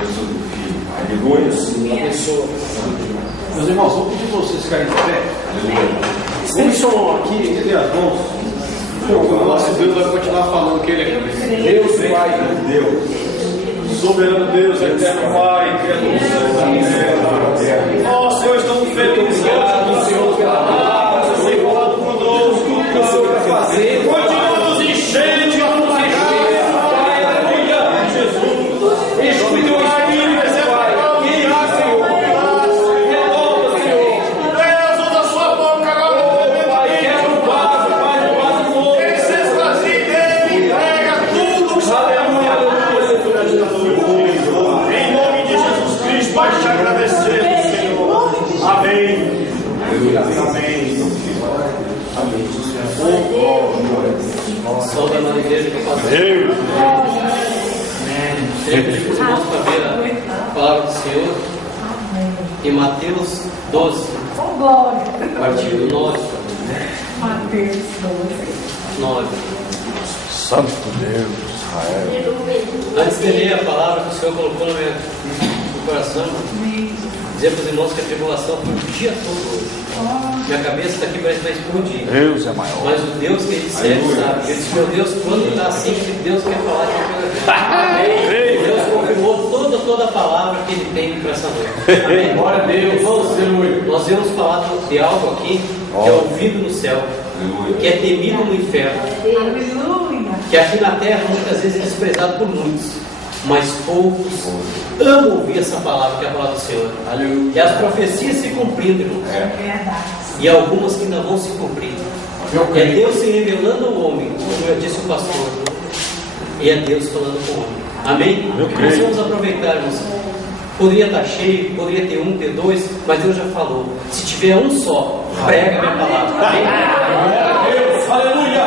Aleluia. Abençoa. Meus irmãos, vou pedir para vocês ficarem de pé. Estende sua mão aqui, entender as mãos. O nosso Deus vai continuar falando que Ele é Deus, Pai, Deus, soberano Deus, eterno Pai, Criador do céu e da terra. Ó Senhor, estamos felizes, graças, Senhor, pela palavra, Senhor, falando conosco, o que o Senhor vai fazer. Continua nos enchendo, nos enchendo, Pai, aleluia, Jesus. Enche o Espírito, recebe a Senhor. Renova, Senhor. Deus, usa a sua boca agora, Pai, quebra o vaso, Pai, o vaso novo. Entrega tudo, aleluia. Em nome de Jesus Cristo, Pai, te agradecemos, Senhor. Amém. Amém. Solta na igreja que eu faço. Temos irmãos para ver a palavra do Senhor em Mateus 12, artigo 9. Mateus 9. Santo Deus, Israel. Antes de ler a palavra que o Senhor colocou no meu coração, dizer para os irmãos que a tribulação foi o dia todo hoje. Minha cabeça está aqui, parece que vai explodir. Deus é maior. Mas o Deus que ele serve, sabe? Ele disse, meu Deus, quando está assim, Deus quer falar de Amém. Deus confirmou toda a palavra que ele tem para essa noite. Amém. Glória a Deus. Irmãos, nós vamos falar de algo aqui que é ouvido no céu, que é temido no inferno, que aqui na terra muitas vezes é desprezado por muitos, mas poucos amam ouvir essa palavra, que é a palavra do Senhor. E as profecias se cumprindo, irmãos. E algumas que ainda vão se cumprir. É Deus se revelando ao homem, como disse o pastor, e é Deus falando com o homem. Amém? Nós vamos aproveitar, irmãos. Poderia estar cheio, poderia ter um, ter dois, mas Deus já falou. Se tiver um só, prega a minha palavra. Amém? Aleluia!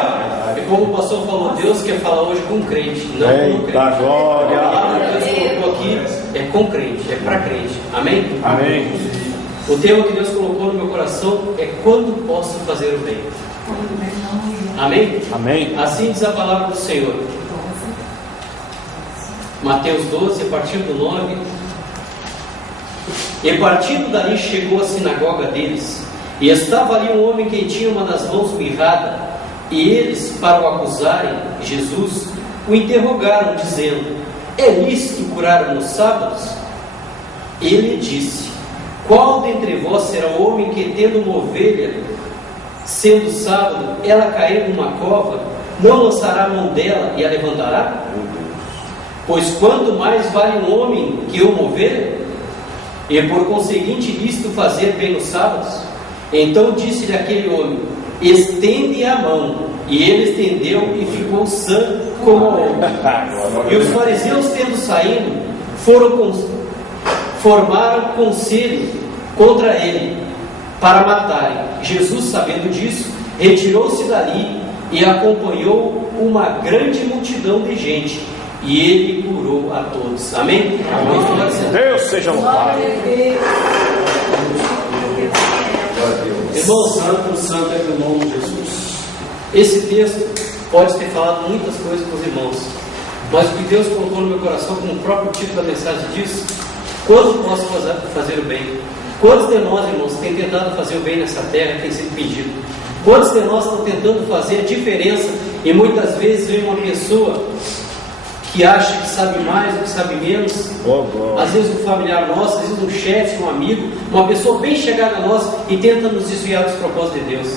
E como o pastor falou, Deus quer falar hoje com crente, não com crente. A Glória! palavra que Deus colocou aqui é com crente, é para crente. Amém? Amém. O tema que Deus colocou no meu coração é quando posso fazer o bem. Amém? Amém. Assim diz a palavra do Senhor. Mateus 12, a partir do 9. E partindo dali chegou à sinagoga deles, e estava ali um homem que tinha uma das mãos mirrada, e eles, para o acusarem, Jesus, o interrogaram, dizendo: é lícito curar nos sábados? Ele disse: qual dentre vós será o homem que, tendo uma ovelha, sendo sábado, ela cair numa cova, não lançará a mão dela e a levantará? Pois quanto mais vale um homem que uma ovelha? E por conseguinte lícito fazer bem nos sábados? Então disse-lhe aquele homem: estende a mão. E ele estendeu e ficou sã como a outra. E os fariseus, tendo saído, formaram conselho contra ele para matarem. Jesus, sabendo disso, retirou-se dali e acompanhou uma grande multidão de gente, e ele curou a todos. Amém? Deus seja louvado. Irmãos, Santo é o nome de Jesus. esse texto pode ter falado muitas coisas para os irmãos, mas o que Deus colocou no meu coração, como o próprio título da mensagem diz: quando posso fazer o bem? Quantos de nós, irmãos, têm tentado fazer o bem nessa terra, tem sido pedido? Quantos de nós estão tentando fazer a diferença, e muitas vezes vem uma pessoa que acha que sabe mais ou que sabe menos, às vezes um familiar nosso, às vezes um chefe, um amigo, uma pessoa bem chegada a nós, e tenta nos desviar dos propósitos de Deus.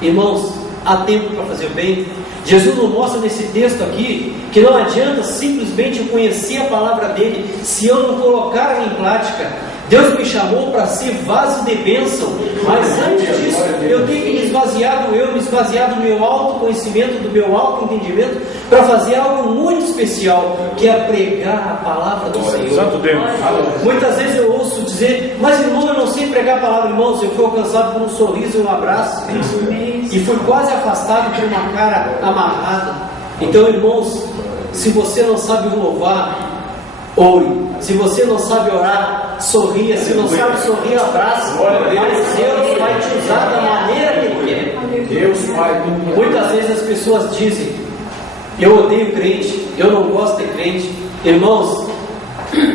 Irmãos, há tempo para fazer o bem. Jesus nos mostra nesse texto aqui que não adianta simplesmente eu conhecer a palavra dele se eu não colocar em prática. Deus me chamou para ser vaso de bênção, mas antes disso eu tenho que me esvaziar do eu, me esvaziar do meu autoconhecimento, do meu autoentendimento, para fazer algo muito especial, que é pregar a palavra do Senhor. Santo Deus. Muitas vezes eu ouço dizer: mas irmão, eu não sei pregar a palavra. Irmãos, eu fui alcançado por um sorriso e um abraço, e fui quase afastado por uma cara amarrada. Então, irmãos, se você não sabe louvar, ore. Se você não sabe orar, sorria. Se não sabe sorrir, abraça. Mas Deus vai te usar da maneira que Ele quer. Deus, Pai. Muitas vezes as pessoas dizem: eu odeio crente, eu não gosto de crente. Irmãos,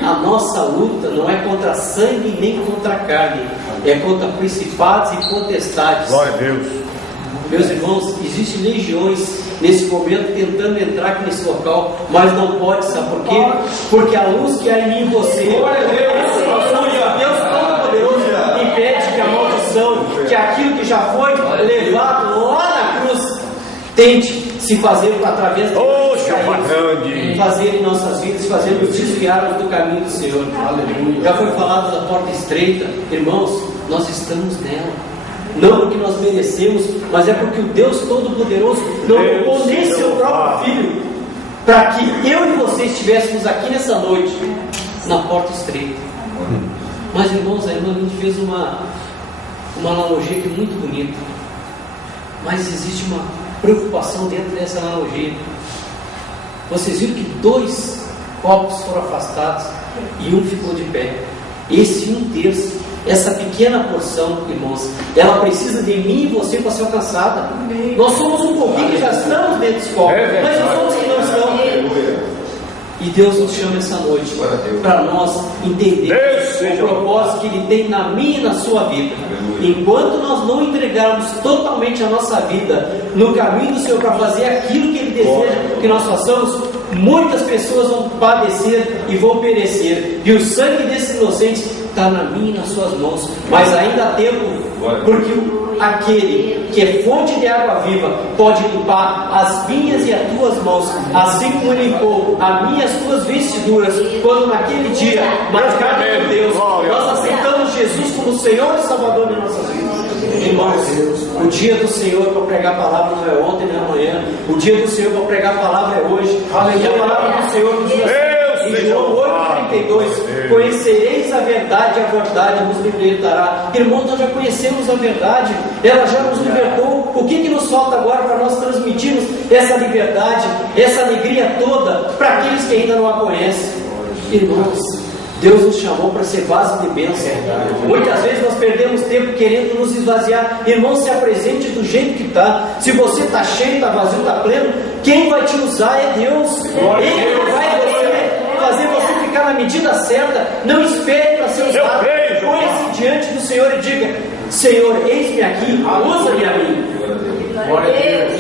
A nossa luta não é contra sangue nem contra carne, é contra principados e potestades. Glória a Deus. Meus irmãos, existem legiões nesse momento tentando entrar aqui nesse local, mas não pode, sabe por quê? Porque a luz que há em mim e você, Deus Todo-Poderoso, impede que a maldição, que aquilo que já foi levado lá na cruz, tente se fazer através de fazer em nossas vidas, fazendo desviarmos do caminho do Senhor. Aleluia. Já foi falado da porta estreita, irmãos, nós estamos nela. Não porque nós merecemos, mas é porque o Deus Todo-Poderoso não colocou nem seu próprio Filho para que eu e você estivéssemos aqui nessa noite na porta estreita. Mas, irmãos, a irmã Lindy fez uma analogia que é muito bonita, mas existe uma preocupação dentro dessa analogia. Vocês viram que 2 copos foram afastados e um ficou de pé. Esse 1/3, essa pequena porção, irmãos, ela precisa de mim e você para ser alcançada. Nós somos um pouquinho que já estamos dentro desse copo, mas nós somos que não estamos. E Deus nos chama essa noite para nós entender o propósito que Ele tem na minha e na sua vida. Enquanto nós não entregarmos totalmente a nossa vida no caminho do Senhor para fazer aquilo que Ele deseja que nós façamos, muitas pessoas vão padecer e vão perecer. E o sangue desses inocentes está na minha e nas suas mãos. Mas ainda há tempo, porque aquele que é fonte de água viva pode limpar as minhas e as tuas mãos, assim como limpou a minha e as tuas vestiduras, quando naquele dia, marcado por Deus, nós aceitamos Jesus como Senhor e Salvador de nossas vidas. Irmãos, o dia do Senhor para pregar a palavra não é ontem nem amanhã. O dia do Senhor para pregar a palavra é hoje. E a palavra do Senhor nos diz assim, em João 8,32: conhecereis a verdade, a verdade vos libertará. Irmãos, nós já conhecemos a verdade, ela já nos libertou. O que nos falta agora para nós transmitirmos essa liberdade, essa alegria toda para aqueles que ainda não a conhecem? Irmãos, Deus nos chamou para ser vaso de bênção. Muitas vezes nós perdemos tempo querendo nos esvaziar. Irmão, se apresente do jeito que está. Se você está cheio, está vazio, está pleno, quem vai te usar é Deus. Ele vai fazer você ficar na medida certa. Não espere para ser usado. Põe-se diante do Senhor e diga: Senhor, eis-me aqui, usa-me a mim.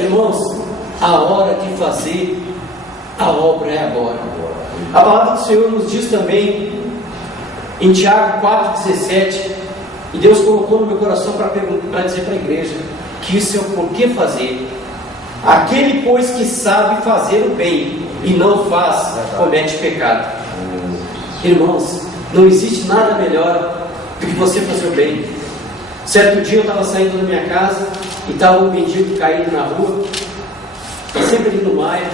Irmãos, a hora de fazer a obra é agora. A palavra do Senhor nos diz também em Tiago 4,17, e Deus colocou no meu coração para dizer para a igreja que isso é o porquê fazer. Aquele, pois, que sabe fazer o bem e não faz, comete pecado. Irmãos, não existe nada melhor do que você fazer o bem. Certo dia eu estava saindo da minha casa e estava um mendigo caído na rua, sempre ali no Maia,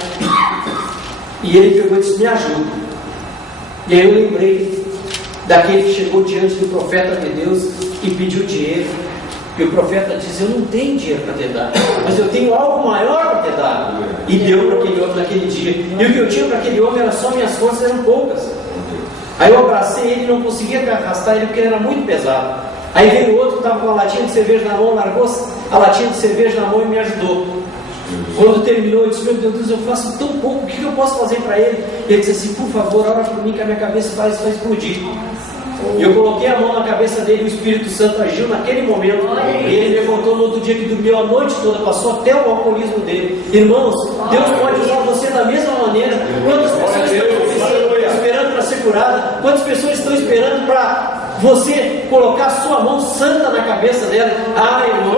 e ele pegou e disse: me ajuda. E aí eu lembrei daquele que chegou diante do profeta de Deus e pediu dinheiro. E o profeta diz: eu não tenho dinheiro para te dar, mas eu tenho algo maior para te dar. E deu para aquele homem naquele dia. E o que eu tinha para aquele homem era só minhas forças, eram poucas. Aí eu abracei ele e não conseguia arrastar ele porque ele era muito pesado. Aí veio outro que estava com a latinha de cerveja na mão, largou a latinha de cerveja na mão e me ajudou. Quando terminou, eu disse: meu Deus, eu faço tão pouco, o que eu posso fazer para ele? Ele disse assim: por favor, ora por mim que a minha cabeça vai explodir. E eu coloquei a mão na cabeça dele e o Espírito Santo agiu naquele momento. E ele levantou no outro dia, que dormiu a noite toda, passou até o alcoolismo dele. Irmãos, Deus pode usar você da mesma maneira. Quantas pessoas estão esperando para ser curada? Quantas pessoas estão esperando para você colocar a sua mão santa na cabeça dela? Ah, irmão,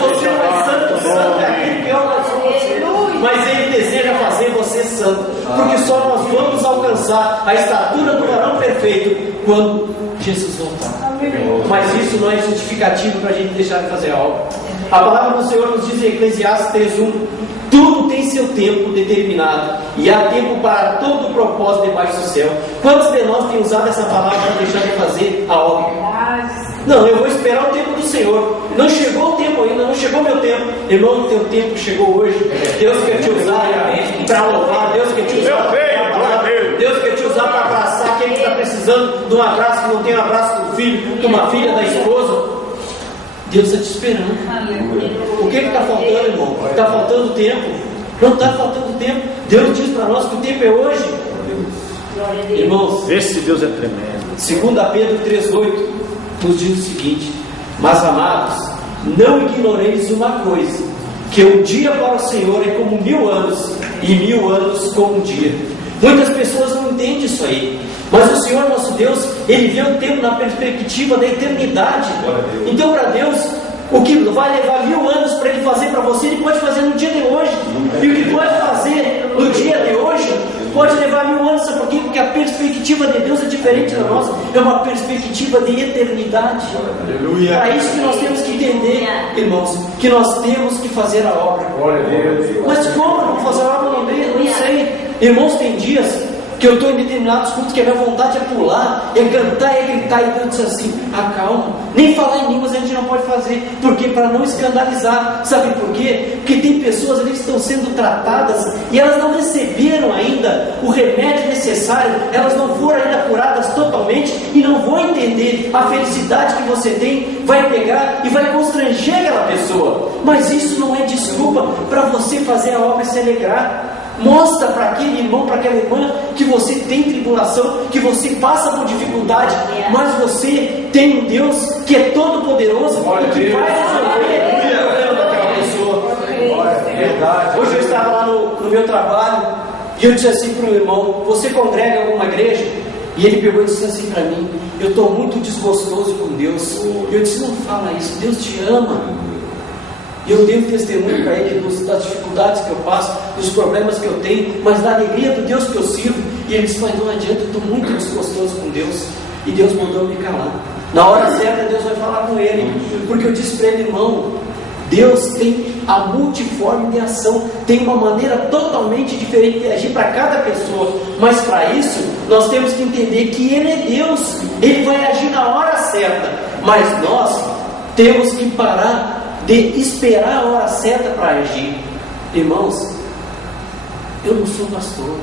você não é santo, santo é aquele que é o você. Mas Ele deseja fazer você santo, porque só nós vamos alcançar a estatura do varão perfeito quando Jesus voltar. Mas isso não é justificativo para a gente deixar de fazer algo. A palavra do Senhor nos diz em Eclesiastes 3:1: tudo tem seu tempo determinado, e há tempo para todo o propósito debaixo do céu. Quantos de nós têm usado essa palavra para deixar de fazer a obra? Não, eu vou esperar o tempo do Senhor. Não chegou o tempo ainda, não chegou o meu tempo. Irmão, o teu tempo chegou hoje. Deus quer te usar para louvar, Deus quer te usar para falar, Deus quer te usar para abraçar quem está precisando de um abraço, que não tem um abraço do filho, de uma filha, da esposa. Deus está te esperando. O que está faltando, irmão? Está faltando tempo? Não está faltando tempo. Deus diz para nós que o tempo é hoje. Irmãos, Esse Deus é tremendo. 2 Pedro 3,8 nos diz o seguinte: mas amados, não ignoreis uma coisa, que um dia para o Senhor é como 1000 anos, e 1000 anos como um dia. Muitas pessoas não entendem isso aí, mas o Senhor nosso Deus, Ele vê o tempo na perspectiva da eternidade. Então, para Deus, o que vai levar 1000 anos para Ele fazer para você, Ele pode fazer no dia de hoje. E o que pode fazer no dia de hoje pode levar 1000 anos. Sabe por quê? Porque a perspectiva de Deus é diferente da nossa. É uma perspectiva de eternidade. Aleluia. Para isso que nós temos que entender, irmãos, que nós temos que fazer a obra. Glória a Deus. Mas como eu vou fazer a obra? Não sei. Irmãos, tem dias que eu estou em determinados cultos que a minha vontade é pular, é cantar, é gritar, e Deus diz assim: acalma, nem falar em línguas a gente não pode fazer, porque para não escandalizar. Sabe por quê? Porque tem pessoas ali que estão sendo tratadas e elas não receberam ainda o remédio necessário, elas não foram ainda curadas totalmente e não vão entender a felicidade que você tem, vai pegar e vai constranger aquela pessoa. Mas isso não é desculpa para você fazer a obra e se alegrar. Mostra para aquele irmão, para aquela irmã, que você tem tribulação, que você passa por dificuldade, mas você tem um Deus que é todo poderoso e que vai resolver o problema daquela pessoa. Verdade. Hoje eu estava lá no meu trabalho e eu disse assim para o irmão: você congrega em alguma igreja? E ele pegou e disse assim para mim: eu estou muito desgostoso com Deus. E eu disse: não fala isso, Deus te ama. E eu devo testemunho para ele das dificuldades que eu passo, dos problemas que eu tenho, mas da alegria do Deus que eu sirvo. E ele disse: mas não adianta, eu estou muito desgostoso com Deus. E Deus mandou me calar. Na hora certa Deus vai falar com ele, porque eu disse para ele: irmão, Deus tem a multiforme de ação, tem uma maneira totalmente diferente de agir para cada pessoa. Mas para isso nós temos que entender que Ele é Deus, Ele vai agir na hora certa. Mas nós temos que parar de esperar a hora certa para agir. Irmãos, eu não sou pastor,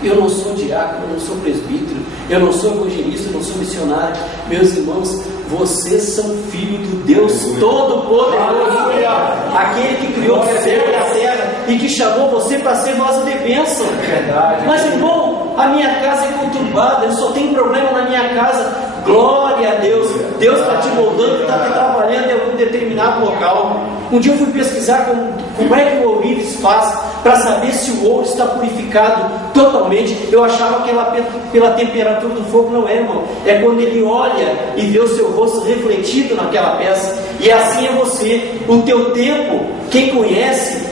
eu não sou diácono, eu não sou presbítero, eu não sou evangelista, eu não sou missionário. Meus irmãos, vocês são filhos do Deus Todo-Poderoso, aquele que criou o céu e a terra e que chamou você para ser vaso de bênção. Mas, irmão, a minha casa é conturbada, eu só tenho problema na minha casa. Glória a Deus, Deus está te moldando, está te trabalhando em algum determinado local. Um dia eu fui pesquisar como é que o ourives faz para saber se o ouro está purificado totalmente. Eu achava que pela temperatura do fogo. Não é, irmão. É quando ele olha e vê o seu rosto refletido naquela peça. E assim é você. O teu tempo, quem conhece,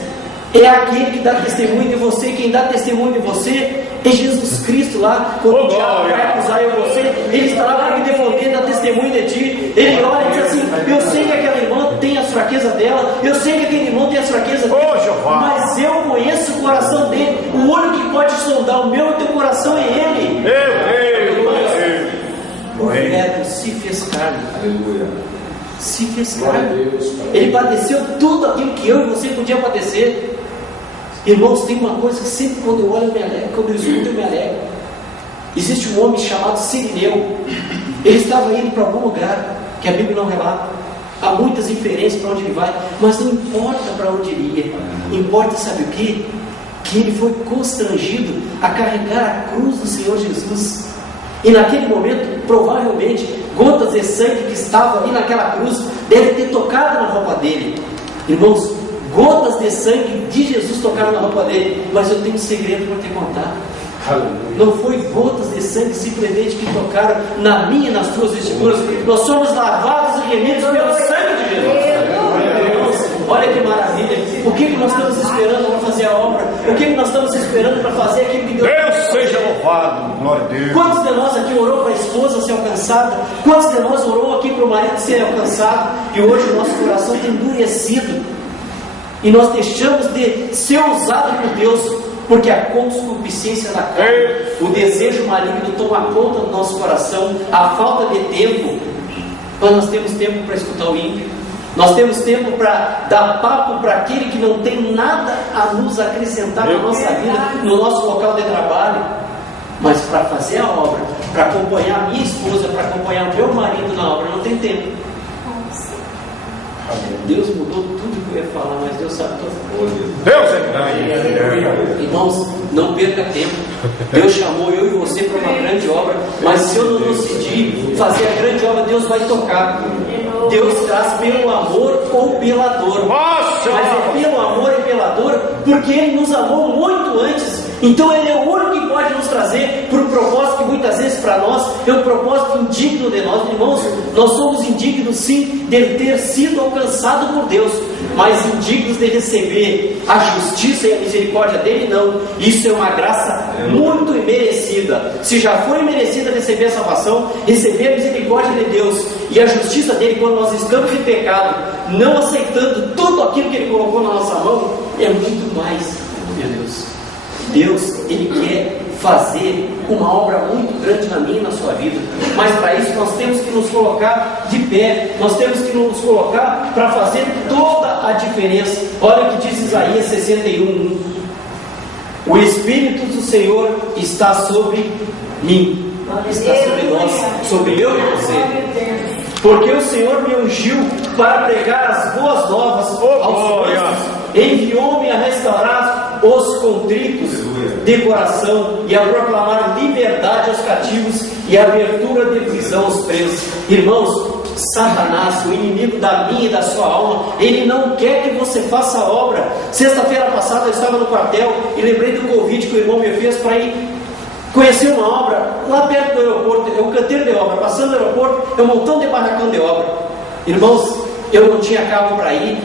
é aquele que dá testemunho de você. Quem dá testemunho de você é Jesus Cristo lá. Quando o diabo vai acusar você, Ele está lá para me defender, dar testemunho de ti. Ele olha e diz assim: eu sei que aquela irmã tem as fraquezas dela, eu sei que aquele irmão tem as fraquezas dele, mas eu conheço o coração dele. O único que pode sondar o meu e o teu coração é Ele. O Verbo se fez carne. Aleluia. Se fez carne. Ele padeceu tudo aquilo que eu e você podia padecer. Irmãos, tem uma coisa que sempre quando eu olho eu me alegro, quando eu escuto eu me alegro. Existe um homem chamado Sirineu. Ele estava indo para algum lugar que a Bíblia não relata. Há muitas inferências para onde ele vai, mas não importa para onde ele ia. Importa, sabe o quê? Que ele foi constrangido a carregar a cruz do Senhor Jesus. E naquele momento, provavelmente, gotas de sangue que estavam ali naquela cruz devem ter tocado na roupa dele. Irmãos, gotas de sangue de Jesus tocaram na roupa dele. Mas eu tenho um segredo para te contar. Não foi gotas de sangue simplesmente que tocaram na minha e nas tuas vestiduras. Nós somos lavados e remidos pelo sangue de Jesus. Olha que maravilha. O que nós estamos esperando para fazer a obra? O que nós estamos esperando para fazer aquilo que Deus seja louvado, glória a Deus. Quantos de nós aqui orou para a esposa ser alcançada? Quantos de nós orou aqui para o marido ser alcançado? E hoje o nosso coração tem endurecido. E nós deixamos de ser usados por Deus, porque a concupiscência da carne, o desejo maligno toma conta do nosso coração, a falta de tempo. Mas nós temos tempo para escutar o ímpio, nós temos tempo para dar papo para aquele que não tem nada a nos acrescentar na nossa vida, no nosso local de trabalho. Mas para fazer a obra, para acompanhar a minha esposa, para acompanhar o meu marido na obra, não tem tempo. Deus mudou tudo que eu ia falar, mas Deus sabe tudo. Deus é grande. Irmãos, não perca tempo. Deus chamou eu e você para uma grande obra, mas se eu não decidir fazer a grande obra, Deus vai tocar. Deus traz pelo amor ou pela dor. Mas é pelo amor e pela dor, porque Ele nos amou muito antes. Então Ele é o único que pode nos trazer para um propósito que muitas vezes para nós é um propósito indigno de nós. Irmãos, nós somos indignos sim de ter sido alcançados por Deus, mas indignos de receber a justiça e a misericórdia dele, não. Isso é uma graça muito imerecida. Se já foi merecida receber a salvação, receber a misericórdia de Deus e a justiça dele quando nós estamos em pecado, não aceitando tudo aquilo que ele colocou na nossa mão, é muito mais, meu Deus. Deus, Ele quer fazer uma obra muito grande na minha e na sua vida, mas para isso nós temos que nos colocar de pé, nós temos que nos colocar para fazer toda a diferença. Olha o que diz Isaías 61:1: o Espírito do Senhor está sobre mim, está sobre nós, sobre eu e você, porque o Senhor me ungiu para pregar as boas novas aos mansos, enviou-me a restaurar os contritos de coração e a proclamar liberdade aos cativos e abertura de prisão aos presos. Irmãos, Satanás, o inimigo da minha e da sua alma, ele não quer que você faça a obra. Sexta-feira passada eu estava no quartel e lembrei do convite que o irmão me fez para ir conhecer uma obra lá perto do aeroporto. É o canteiro de obra, passando do aeroporto, é um montão de barracão de obra. Irmãos, eu não tinha carro para ir.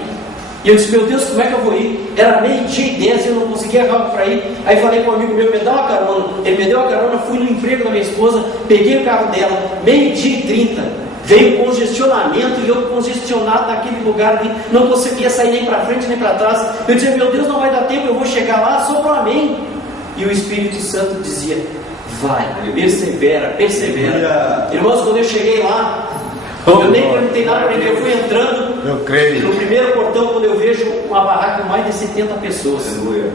E eu disse, meu Deus, como é que eu vou ir? Era 12:10 e eu não conseguia carro para ir. Aí falei com um amigo meu, me dá uma carona. Ele me deu uma carona, fui no emprego da minha esposa, peguei o carro dela, 12:30. Veio congestionamento e eu congestionado naquele lugar ali, não conseguia sair nem para frente nem para trás. Eu dizia, meu Deus, não vai dar tempo, eu vou chegar lá só para mim. E o Espírito Santo dizia, vai, persevera, persevera. Irmãos, quando eu cheguei lá, eu nem perguntei nada para ninguém, eu fui entrando. Eu creio. No primeiro portão, quando eu vejo uma barraca com mais de 70 pessoas,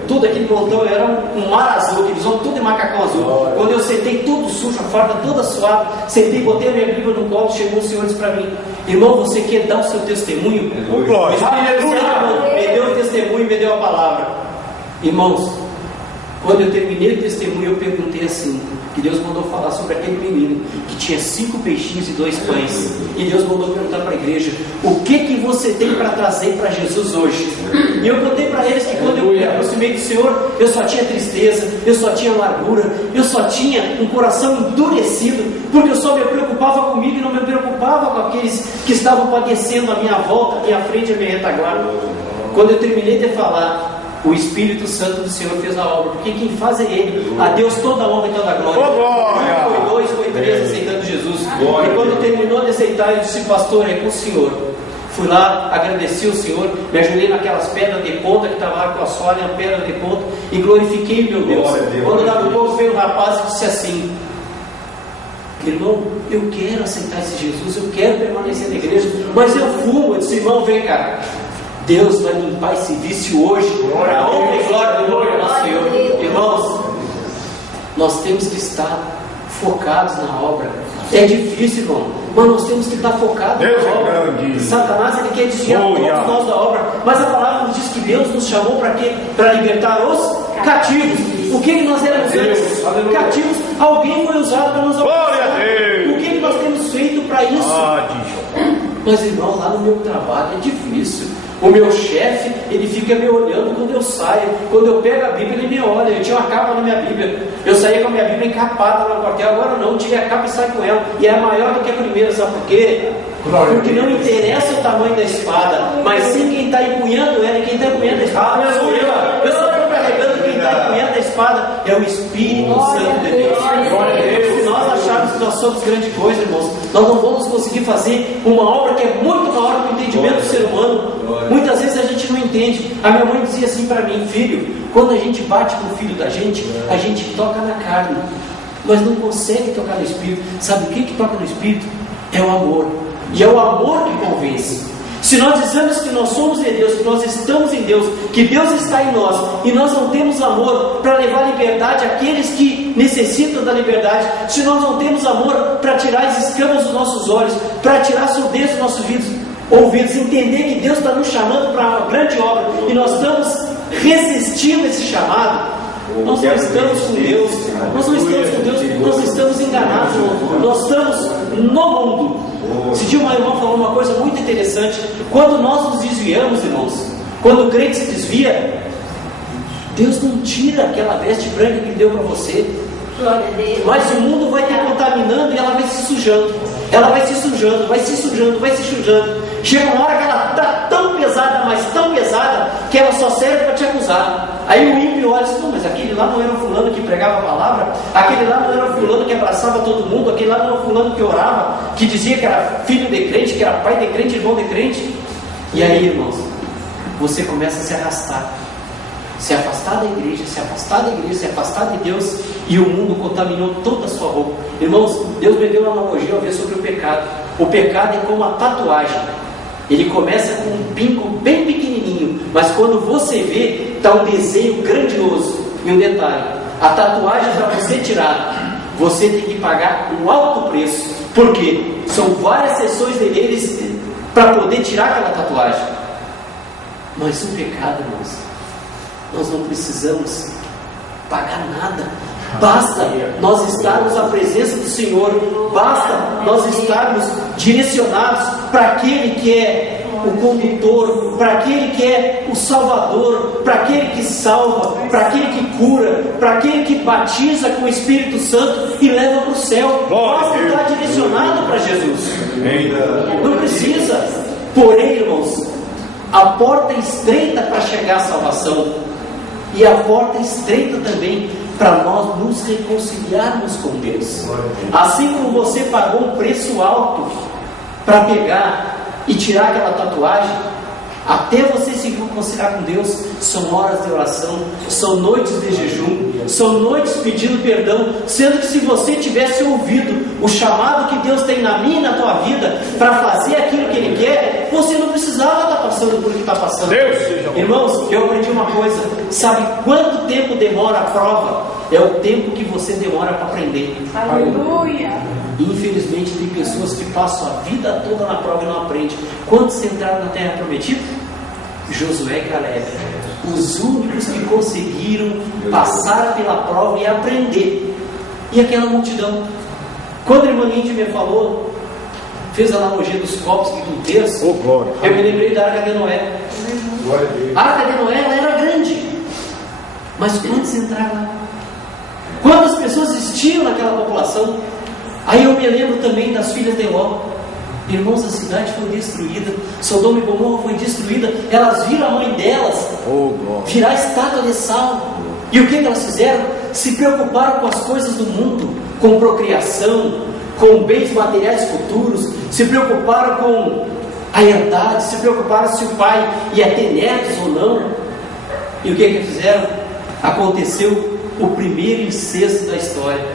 tudo aquele portão era um mar azul, aqueles homens tudo de macacão azul. Quando eu sentei, todo sujo, a farda toda suada, sentei, botei a minha Bíblia no colo, chegou o Senhor e disse para mim, irmão, você quer dar o seu testemunho? Glória. Me deu o testemunho, me deu a palavra. Irmãos, quando eu terminei o testemunho, eu perguntei assim, que Deus mandou falar sobre aquele menino que tinha 5 peixinhos e 2 pães. E Deus mandou perguntar para a igreja, o que você tem para trazer para Jesus hoje? E eu contei para eles que quando eu me aproximei do Senhor, eu só tinha tristeza, eu só tinha amargura, eu só tinha um coração endurecido, porque eu só me preocupava comigo e não me preocupava com aqueles que estavam padecendo à minha volta, à minha frente e à minha retaguarda. Quando eu terminei de falar, o Espírito Santo do Senhor fez a obra, porque quem faz é Ele. A Deus toda a honra e toda a glória. Foi 2, foi 3 aceitando Jesus. E quando terminou de aceitar, eu disse, pastor, é com o Senhor. Fui lá, agradeci o Senhor, me ajoelhei naquelas pedras de ponta que estava lá com a soalha, a pedra de ponta, e glorifiquei meu Deus. Quando dava um pouco, veio um rapaz e disse assim, irmão, eu quero aceitar esse Jesus, eu quero permanecer na igreja, mas eu fumo. Eu disse, irmão, vem cá, Deus vai limpar esse vício hoje, para a honra e glória do nome do nosso Senhor. Irmãos, nós temos que estar focados na obra. É difícil, irmão, mas nós temos que estar focados na obra. Satanás, ele quer desviar todos nós da obra, mas a palavra nos diz que Deus nos chamou para quê? Para libertar os cativos. O que nós éramos antes? Cativos. Alguém foi usado para nos alcançar. O que nós temos feito para isso? Mas, irmão, lá no meu trabalho é difícil. O meu chefe, ele fica me olhando quando eu saio. Quando eu pego a Bíblia, ele me olha. Eu tinha uma capa na minha Bíblia. Eu saía com a minha Bíblia encapada no quartel. Agora não, tirei a capa e saio com ela. E é maior do que a primeira, sabe por quê? Porque não interessa o tamanho da espada, mas sim quem está empunhando ela. E quem está empunhando a espada sou eu. Eu só estou carregando quem está empunhando a espada. É o Espírito Santo de Deus. Se nós acharmos que nós somos grande coisa, irmãos, nós não vamos conseguir fazer uma obra que é muito maior que o entendimento do ser humano. Muitas vezes a gente não entende. A minha mãe dizia assim para mim, filho, quando a gente bate com o filho da gente, a gente toca na carne, mas não consegue tocar no Espírito. Sabe o que toca no Espírito? É o amor. E é o amor que convence. Se nós dizemos que nós somos de Deus, que nós estamos em Deus, que Deus está em nós, e nós não temos amor para levar liberdade àqueles que necessitam da liberdade, se nós não temos amor para tirar as escamas dos nossos olhos, para tirar a surdez dos nossos ouvidos, entender que Deus está nos chamando para uma grande obra, e nós estamos resistindo a esse chamado, Nós não estamos com Deus. Nós não estamos com Deus porque nós estamos enganados. Nós estamos no mundo. Esse dia uma irmã falou uma coisa muito interessante. Quando nós nos desviamos, irmãos, quando o crente se desvia, Deus não tira aquela veste branca que Deu para você. Mas o mundo vai te contaminando e ela vai se sujando. Ela vai se sujando, vai se sujando, vai se sujando. Chega uma hora que ela está tão pesada, mas tão pesada, que ela só serve para te acusar. Aí o ímpio olha e diz: não, mas aquele lá não era o fulano que pregava a palavra, aquele lá não era o fulano que abraçava todo mundo, aquele lá não era o fulano que orava, que dizia que era filho de crente, que era pai de crente, irmão de crente. E aí, irmãos, você começa a se arrastar, se afastar da igreja, se afastar da igreja, se afastar de Deus, e o mundo contaminou toda a sua roupa. Irmãos, Deus me deu uma analogia ao ver sobre o pecado. O pecado é como uma tatuagem. Ele começa com um pingo bem pequenininho, mas quando você vê, está um desenho grandioso. E um detalhe: a tatuagem, para você tirar, você tem que pagar um alto preço. Por quê? São várias sessões deles para poder tirar aquela tatuagem. Mas o pecado, irmãos, nós não precisamos pagar nada. Basta nós estarmos à presença do Senhor. Basta nós estarmos direcionados para aquele que é o condutor, para aquele que é o Salvador, para aquele que salva, para aquele que cura, para aquele que batiza com o Espírito Santo e leva para o céu. Basta estar direcionado para Jesus. Não precisa. Porém, irmãos, a porta é estreita para chegar à salvação, e a porta é estreita também para nós nos reconciliarmos com Deus. Assim como você pagou um preço alto para pegar e tirar aquela tatuagem, até você se reconciliar com Deus, são horas de oração, são noites de jejum, são noites pedindo perdão, sendo que se você tivesse ouvido o chamado que Deus tem na minha e na tua vida para fazer aquilo que Ele quer, você não precisava estar passando por o que está passando. Irmãos, eu aprendi uma coisa: sabe quanto tempo demora a prova? É o tempo que você demora para aprender. Aleluia! Infelizmente tem pessoas que passam a vida toda na prova e não aprendem. Quantos entraram na terra prometida? Josué e Caleb, os únicos que conseguiram passar pela prova e aprender. E aquela multidão, quando a irmã Lídia me falou, fez a analogia dos copos e do terço, eu me lembrei da Arca de Noé. A Arca de Noé, ela era grande, mas quantos entraram lá? Quantas pessoas existiam naquela população? Aí eu me lembro também das filhas de Ló. Irmãos, a cidade foi destruída, Sodoma e Gomorra foi destruída. Elas viram a mãe delas virar estátua de sal. E o que elas fizeram? Se preocuparam com as coisas do mundo, com procriação, com bens materiais futuros, se preocuparam com a herdade, se preocuparam se o pai ia ter netos ou não. E o que fizeram? Aconteceu o primeiro incesto da história.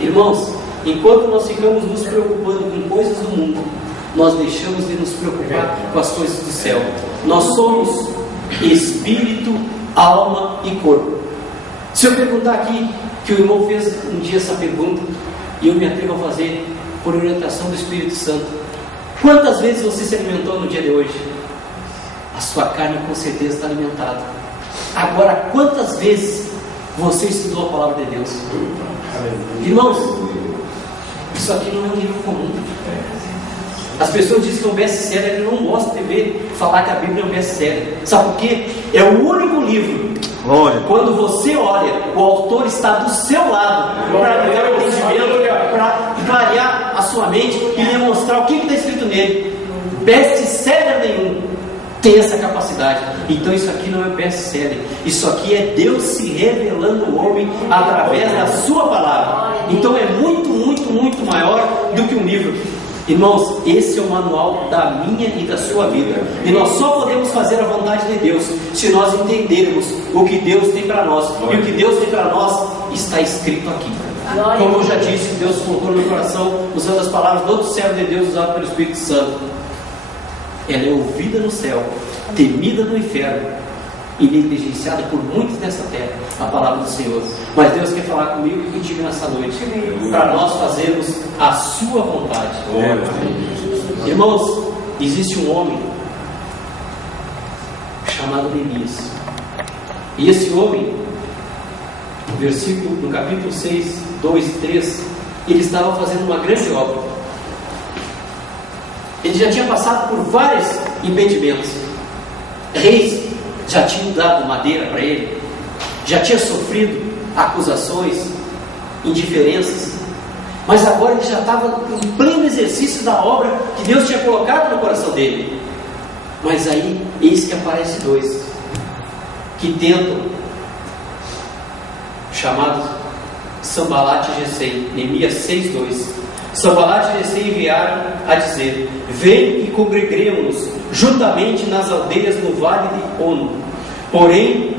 Irmãos, enquanto nós ficamos nos preocupando com coisas do mundo, nós deixamos de nos preocupar com as coisas do céu. Nós somos espírito, alma e corpo. Se eu perguntar aqui, que o irmão fez um dia essa pergunta, e eu me atrevo a fazer por orientação do Espírito Santo: quantas vezes você se alimentou no dia de hoje? A sua carne com certeza está alimentada. Agora, quantas vezes você estudou a palavra de Deus? Irmãos, isso aqui não é um livro comum. As pessoas dizem que é um best-seller. Eu não gosto de ver falar que a Bíblia é um best-seller. Sabe por quê? É o único livro, quando você olha, o autor está do seu lado para dar o entendimento, para clarear a sua mente e demonstrar o que está escrito nele. Best-seller nenhum tem essa capacidade. Então isso aqui não é best-seller. Isso aqui é Deus se revelando ao homem através da sua palavra. Então é muito, muito, muito maior do que um livro. Irmãos, esse é o manual da minha e da sua vida. E nós só podemos fazer a vontade de Deus se nós entendermos o que Deus tem para nós. E o que Deus tem para nós está escrito aqui. Como eu já disse, Deus colocou no meu coração, usando as palavras do outro servo de Deus usado pelo Espírito Santo. Ela é ouvida no céu, temida no inferno e negligenciada por muitos dessa terra, a palavra do Senhor. Mas Deus quer falar comigo e contigo nessa noite, para nós fazermos a sua vontade. Irmãos, existe um homem chamado Elias, e esse homem, no capítulo 6, 2 e 3, ele estava fazendo uma grande obra. Ele já tinha passado por vários impedimentos. Reis já tinham dado madeira para ele, já tinha sofrido acusações, indiferenças, mas agora ele já estava em pleno exercício da obra que Deus tinha colocado no coração dele. Mas aí, eis que aparece dois que tentam, chamados Sambalat e Gesem, Neemias 6:2. Sambalat e Gesem enviaram a dizer: vem e congreguemos juntamente nas aldeias do vale de Ono. Porém,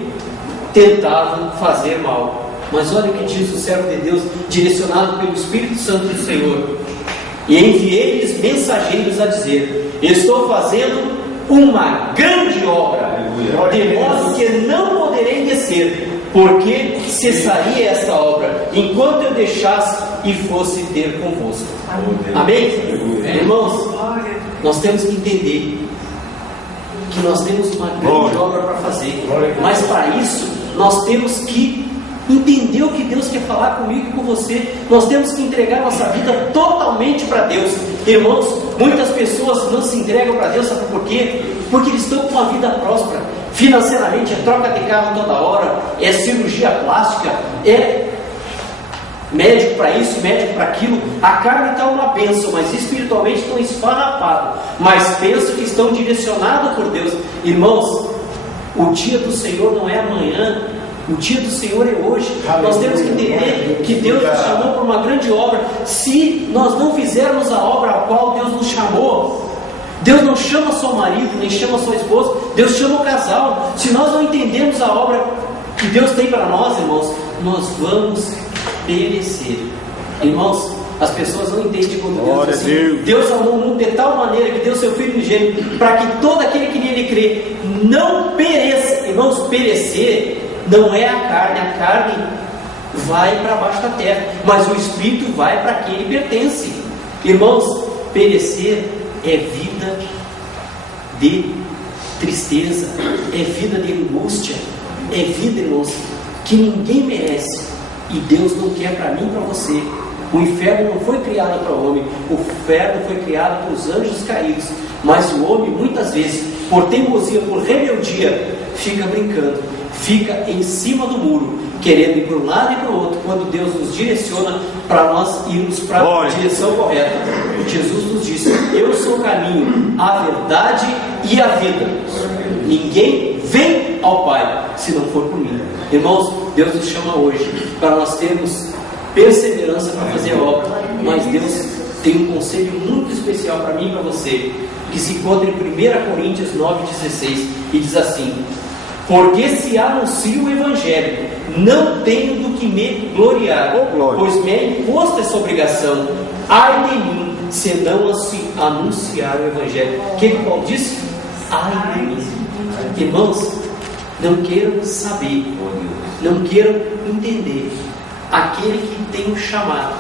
tentavam fazer mal. Mas olha o que diz o servo de Deus, direcionado pelo Espírito Santo do Senhor: e enviei-lhes mensageiros a dizer: estou fazendo uma grande obra, de modo que não poderei descer, porque cessaria esta obra, enquanto eu deixasse e fosse ter convosco. Amém? Irmãos, nós temos que entender que nós temos uma grande obra para fazer, mas para isso nós temos que entender o que Deus quer falar comigo e com você. Nós temos que entregar nossa vida totalmente para Deus. Irmãos, muitas pessoas não se entregam para Deus, sabe por quê? Porque eles estão com uma vida próspera financeiramente, é troca de carro toda hora, é cirurgia plástica, é médico para isso, médico para aquilo. A carne está uma bênção, mas espiritualmente estão esfarrapados, mas penso que estão direcionados por Deus. Irmãos, o dia do Senhor não é amanhã, o dia do Senhor é hoje. Nós temos que entender que Deus nos chamou para uma grande obra. Se nós não fizermos a obra a qual Deus nos chamou, Deus não chama só o marido, nem chama só a esposa, Deus chama o casal. Se nós não entendermos a obra que Deus tem para nós, irmãos, nós vamos perecer. Irmãos, as pessoas não entendem quando Deus diz assim: Deus amou o mundo de tal maneira que deu seu Filho unigênito, para que todo aquele que nele crê não pereça. Irmãos, perecer não é a carne vai para baixo da terra, mas o Espírito vai para quem ele pertence. Irmãos, perecer é vida de tristeza, é vida de angústia, é vida, irmãos, que ninguém merece, e Deus não quer para mim e para você. O inferno não foi criado para o homem, o inferno foi criado para os anjos caídos, mas o homem muitas vezes, por teimosia, por rebeldia, fica brincando, fica em cima do muro, querendo ir para um lado e para o outro, quando Deus nos direciona para nós irmos para a direção correta. Jesus nos disse: eu sou o caminho, a verdade e a vida. Ninguém vem ao Pai se não for por mim. Irmãos, Deus nos chama hoje para nós termos perseverança para fazer a obra, mas Deus tem um conselho muito especial para mim e para você, que se encontra em 1 Coríntios 9,16, e diz assim: porque se anuncio o Evangelho, não tenho do que me gloriar, pois me é imposta essa obrigação. Ai de mim, se não anunciar o Evangelho. O que Paulo disse? Ai de mim. Irmãos, não queiram saber, não queiram entender. Aquele que tem um chamado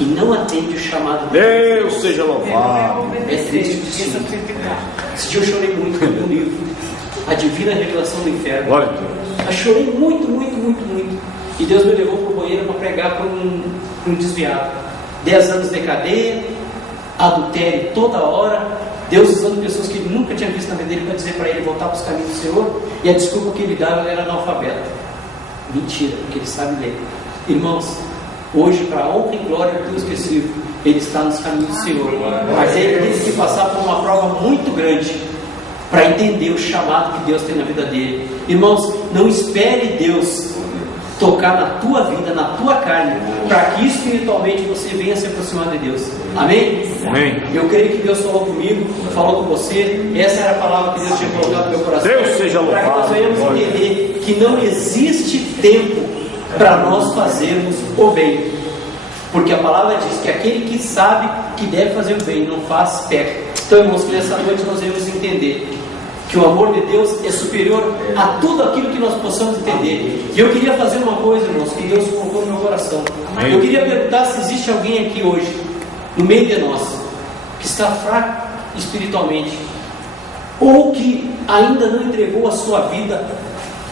e não atende o chamado de Deus seja louvado. É triste isso. Esse dia eu chorei muito com o livro A Divina Revelação do Inferno. Glória a Deus. Eu chorei muito. E Deus me levou para o banheiro para pregar para um desviado. 10 anos de cadeia, adultério toda hora, Deus usando pessoas que ele nunca tinha visto na vida dele para dizer para ele voltar para os caminhos do Senhor, e a desculpa que ele dava, ele era analfabeto. Mentira, porque ele sabe ler. Irmãos, hoje, para a honra e glória de Deus que vivo, ele está nos caminhos do Senhor, mas ele teve que passar por uma prova muito grande para entender o chamado que Deus tem na vida dele. Irmãos, não espere Deus tocar na tua vida, na tua carne, para que espiritualmente você venha se aproximar de Deus. Amém? Amém. Eu creio que Deus falou comigo, falou com você. Essa era a palavra que Deus tinha colocado no meu coração. Deus seja louvado. Para que nós venhamos entender que não existe tempo para nós fazermos o bem, porque a palavra diz que aquele que sabe que deve fazer o bem não faz, peca. Então, irmãos, que nessa noite nós devemos entender que o amor de Deus é superior a tudo aquilo que nós possamos entender. E eu queria fazer uma coisa, irmãos, que Deus colocou no meu coração. Eu queria perguntar se existe alguém aqui hoje, no meio de nós, que está fraco espiritualmente, ou que ainda não entregou a sua vida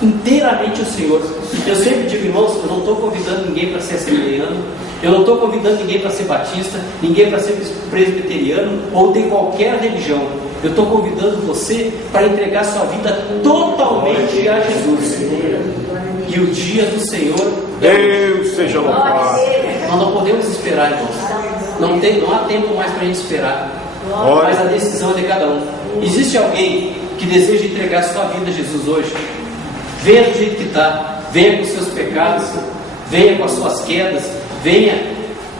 inteiramente o Senhor. Eu sempre digo, irmãos, eu não estou convidando ninguém para ser assembleiano, eu não estou convidando ninguém para ser batista, ninguém para ser presbiteriano ou de qualquer religião. Eu estou convidando você para entregar sua vida totalmente a Jesus. E o dia do Senhor, Deus seja louvado. nós não podemos esperar, irmãos. Não há tempo mais para a gente esperar. Mas a decisão é de cada um. Existe alguém que deseja entregar sua vida a Jesus hoje? Venha do jeito que está, venha com os seus pecados, venha com as suas quedas, venha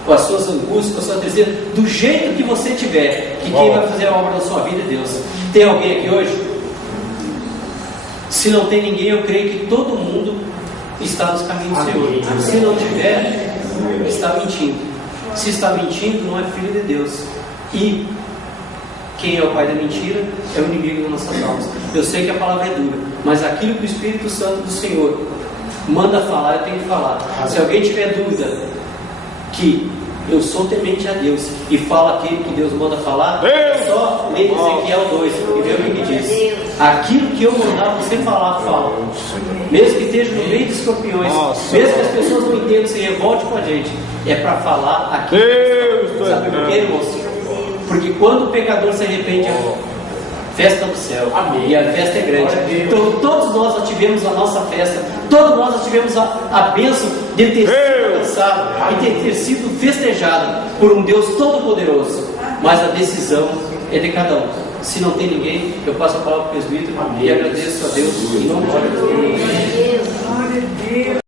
com as suas angústias, com a sua tristeza, do jeito que você tiver, que quem vai fazer a obra da sua vida é Deus. Tem alguém aqui hoje? Se não tem ninguém, eu creio que todo mundo está nos caminhos do Senhor. Se não tiver, está mentindo. Se está mentindo, não é filho de Deus. E quem é o pai da mentira é o inimigo das nossas almas. Eu sei que a palavra é dura, mas aquilo que o Espírito Santo do Senhor manda falar, eu tenho que falar. Se alguém tiver dúvida que eu sou temente a Deus e fala aquilo que Deus manda falar, só lê Ezequiel 2 e vê o que diz. Aquilo que eu mandar você falar, fala. Mesmo que esteja no meio de escorpiões, mesmo que as pessoas não entendam, se revolte com a gente, é para falar aquilo. Sabe por quê, irmãos? Porque quando o pecador se arrepende, festa no céu. Amém. E a festa é grande. Então, todos nós já tivemos a nossa festa, todos nós já tivemos a bênção de ter sido alcançado e de ter sido festejado por um Deus todo-poderoso. Mas a decisão é de cada um. Se não tem ninguém, eu passo a palavra para o presbítero e agradeço a Deus em nome de Jesus.